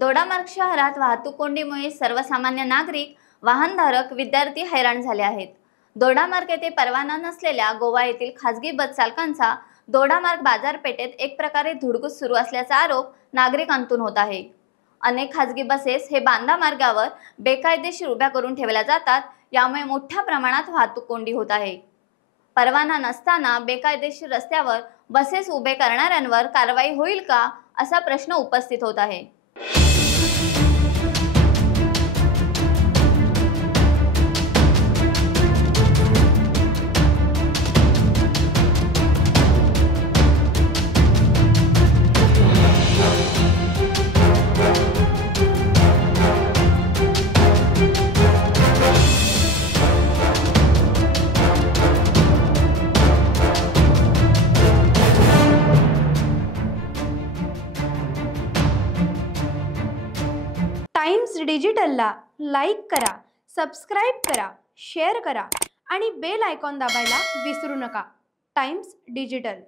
दोडामार्ग शहरात वाहतूक कोंडीमुळे सर्वसामान्य नागरिक, वाहनधारक, विद्यार्थी हैराण झाले आहेत. दोडामार्ग येथे परवाना नसलेल्या गोवा येथील खासगी बस चालकांचा दोडामार्ग बाजारपेठेत एक प्रकारे धुडगूस सुरू असल्याचा आरोप नागरिकांतून होत आहे. अनेक खासगी बसेस हे बांधा मार्गावर बेकायदेशीर उभ्या करून ठेवल्या जातात. यामुळे मोठ्या प्रमाणात वाहतूक कोंडी होत आहे. परवाना नसताना बेकायदेशीर रस्त्यावर बसेस उभे करणाऱ्यांवर कारवाई होईल का, असा प्रश्न उपस्थित होत आहे. टाइम्स डिजिटलला लाईक करा, सबस्क्राईब करा, शेअर करा आणि बेल आयकॉन दाबायला विसरू नका. Times digital.